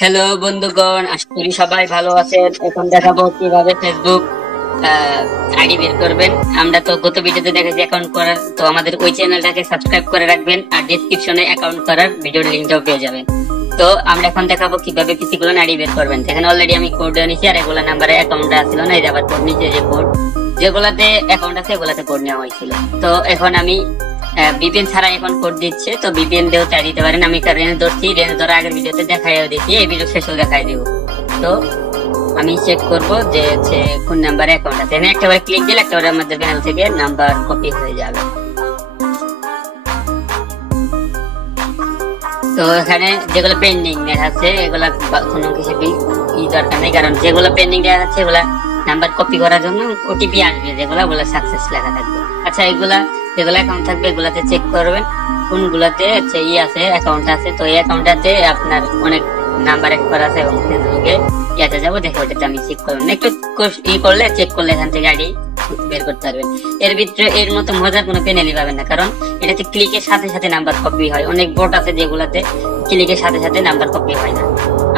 Hello বন্ধুগণ, আশা করি সবাই ভালো আছেন। এখন দেখাবো কিভাবে ফেসবুক আইডি বের করবেন। আমরা তো গত ভিডিওতে দেখেছি অ্যাকাউন্ট করার, তো আমাদের ওই চ্যানেলটাকে সাবস্ক্রাইব করে রাখবেন আর ডেসক্রিপশনে অ্যাকাউন্ট করার ভিডিওর লিংকটাও পেয়ে যাবেন। তো আমরা এখন দেখাবো কিভাবে পিসি গুলো আইডি বের করবেন। এখানে অলরেডি আমি কোড নিয়েছি আর এগুলো নাম্বারে অ্যাকাউন্ট ছিল না, এই যে আবার কোড নিচে যে কোড যেগুলাতে অ্যাকাউন্ট আছে এগুলাতে কোড নেওয়া হয়েছিল। তো এখন আমি বিপিএন ছাড়া এখন কোড দিচ্ছে, তো বিপিএন দিয়েও চাই দিতে পারেন। আমি একটা রেঞ্জ ধরছি, রেঞ্জ ধরা আগের ভিডিওতে দেখাইও দিচ্ছি, এই ভিডিও শেষেও দেখাই দিব। তো আমি চেক করব যে হচ্ছে কোন নাম্বারে অ্যাকাউন্ট আছে। এখানে একটাবার ক্লিক দিলে একটাবার আমাদের প্যানেল থেকে নাম্বার কপি হয়ে যাবে। তো এখানে যেগুলো পেন্ডিং দেখাচ্ছে এগুলা কোনো কিছু দরকার নেই, কারণ যেগুলো পেন্ডিং দেখাচ্ছে এগুলা নাম্বার কপি করার জন্য ওটিপি আসবে, যেগুলো ওগুলা সাকসেস লেখা থাকবে। আচ্ছা, এগুলা যেগুলো অ্যাকাউন্ট থাকবে এগুলাতে চেক করবেন কোনগুলাতে হচ্ছে আছে অ্যাকাউন্ট আছে। তো এই অ্যাকাউন্টটাতে আপনার অনেক নাম্বার অ্যাড করা আছে এবং ফেসবুকে ইয়াতে যাবো, দেখে ওটাতে আমি চেক করবেন। একটু করলে চেক করলে এখান থেকে আইডি বের করতে পারবেন। এর ভিতরে এর মতো মজার কোনো পেনাল্টি পাবেন না, কারণ এটাতে ক্লিকের সাথে সাথে নাম্বার কপি হয়। অনেক বোট আছে যেগুলাতে ক্লিকের সাথে সাথে নাম্বার কপি হয় না।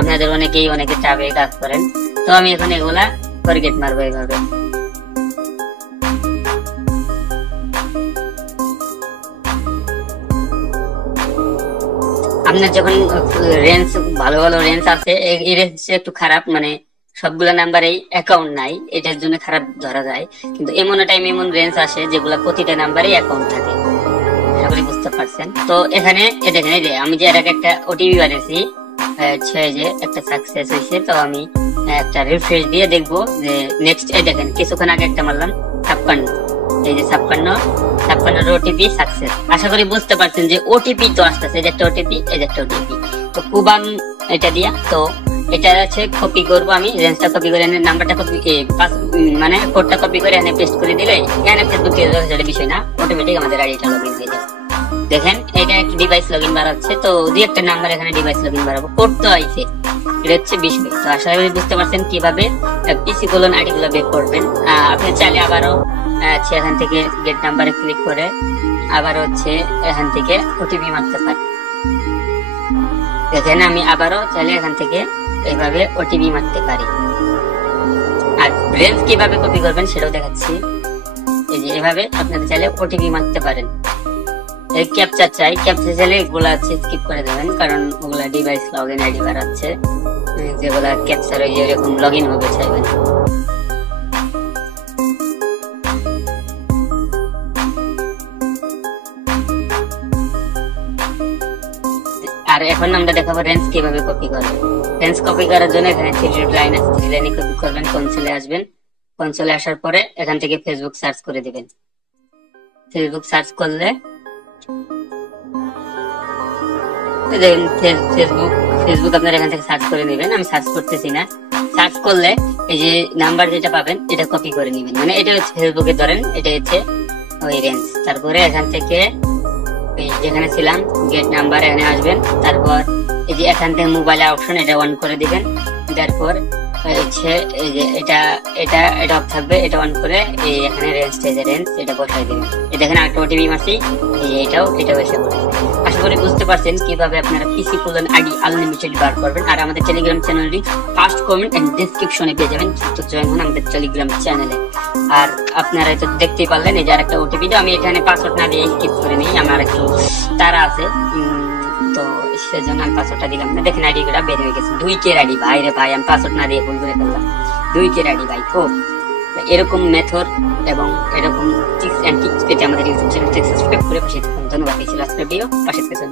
আপনাদের অনেকে চাপে কাজ করেন। তো আমি এখন এগুলা ফরগেট মারবো এইভাবে। আপনার যখন রেঞ্জ ভালো ভালো রেঞ্জ আছে, এই রেঞ্জ একটু খারাপ, মানে সবগুলা নাম্বারেই অ্যাকাউন্ট নাই, এটার জন্য খারাপ ধরা যায়। কিন্তু এমন টাইম এমন রেঞ্জ আসে যেগুলা প্রতিটা নাম্বারেই অ্যাকাউন্ট থাকে। আশা করি বুঝতে পারছেন। তো এখানে দেখেন, এই যে আমি যে এর আগে একটা ওটিপি বানিয়েছি, যে একটা সাকসেস হয়েছে। তো আমি একটা রিফ্রেশ দিয়ে দেখবো যে নেক্সট, এই দেখেন কিছুক্ষণ আগে একটা মারলাম 56, এই যে 56 ওটিপি সাকসেস। আশা করি বুঝতে পারছেন যে ওটিপি তো আসতেছে, এই যে একটা ওটিপি, এই যে একটা ওটিপি। তো কুবান এটা দিয়া, তো এটা হচ্ছে কপি করবো আমি, রেঞ্জটা কপি করে এনে নাম্বারটা কপি মানে কোডটা কপি করে এনে পেস্ট করে দিলে এখানে ফেসবুক থেকে বিষয় না, অটোমেটিক আমাদের আইডিটা লগইন হয়ে যাবে। দেখেন এটা একটা ডিভাইস লগইন বাড়াচ্ছে, তো দুই একটা নাম্বার এখানে ডিভাইস লগইন বাড়াবো, কোড তো আইছে, এটা হচ্ছে 20 মিনিট। তো আশা করি বুঝতে পারছেন কিভাবে পিসি কোলন আইডি গুলো বের করবেন। আপনি চাইলে আবারও এখান থেকে গেট নাম্বারে ক্লিক করে আবার হচ্ছে এখান থেকে ওটিপি মারতে পারেন। দেখেন আমি আবারও চাইলে এখান থেকে এইভাবে ওটিপি মারতে পারি। আর রেঞ্জ কিভাবে কপি করবেন সেটাও দেখাচ্ছি। এই যে এভাবে আপনারা চাইলে ওটিপি মারতে পারেন। ক্যাপচা চাই, ক্যাপচা চাইলে এগুলা স্কিপ করে দেবেন, কারণ ওগুলা ডিভাইস লগইন আইডি বাড়াচ্ছে, যেগুলা ক্যাপচার ওই এরকম লগইন হবে চাইবেন। আর এখন আমরা দেখাবো রেঞ্জ কিভাবে কপি করবেন। রেঞ্জ কপি করার জন্য এখানে থ্রি লাইন আছে, থ্রি লাইনে কপি করবেন, কনসোলে আসবেন। কনসোলে আসার পরে এখান থেকে ফেসবুক সার্চ করে দিবেন। ফেসবুক সার্চ করলে ফেসবুক আপনারা এখান থেকে সার্চ করে নেবেন, আমি সার্চ করতেছি না। সার্চ করলে এই যে নাম্বার যেটা পাবেন এটা কপি করে নেবেন, মানে এটা হচ্ছে ফেসবুকে ধরেন এটা হচ্ছে ওই রেঞ্জ। তারপরে এখান থেকে যেখানে ছিলাম গেট নাম্বার এখানে আসবেন, তারপর এই যে এখান থেকে মোবাইল অপশন এটা অন করে দিবেন। তারপর হচ্ছে এই যে এটা অফ থাকবে, এটা অন করে এই এখানে রেঞ্জ এটা বসাই দিবেন। এই দেখেন একটা ওটিপি মারছি, এটাও এসে পড়েছে। আশা করি বুঝতে পারছেন কিভাবে আপনারা পিসি কোলন আইডি আনলিমিটেড বার করবেন। আর আমাদের টেলিগ্রাম চ্যানেলটি ফার্স্ট কমেন্ট এন্ড ডেসক্রিপশনে পেয়ে যাবেন, তো জয়েন হন আমাদের টেলিগ্রাম চ্যানেলে। আর আপনারা তো দেখতেই পারলেন এই যে আরেকটা ওটিপি, আমি এখানে পাসওয়ার্ড না দিয়ে স্কিপ করে নিই, আমার একটু তারা আছে, তো সেজন্য আমি পাসওয়ার্ডটা দিলাম না। দেখেন আইডি গুলা বের হয়ে গেছে, 2K আইডি। ভাই রে ভাই, আমি পাসওয়ার্ড না দিয়ে ভুল করে ফেললাম, 2K আইডি ভাই। খুব এরকম মেথড এবং এরকম টিপস এন্ড টিপস পেতে আমাদের ইউটিউব চ্যানেলটি সাবস্ক্রাইব করে পাশে থাকুন। ধন্যবাদ। এই ছিল আজকের ভিডিও, পাশে থাকুন।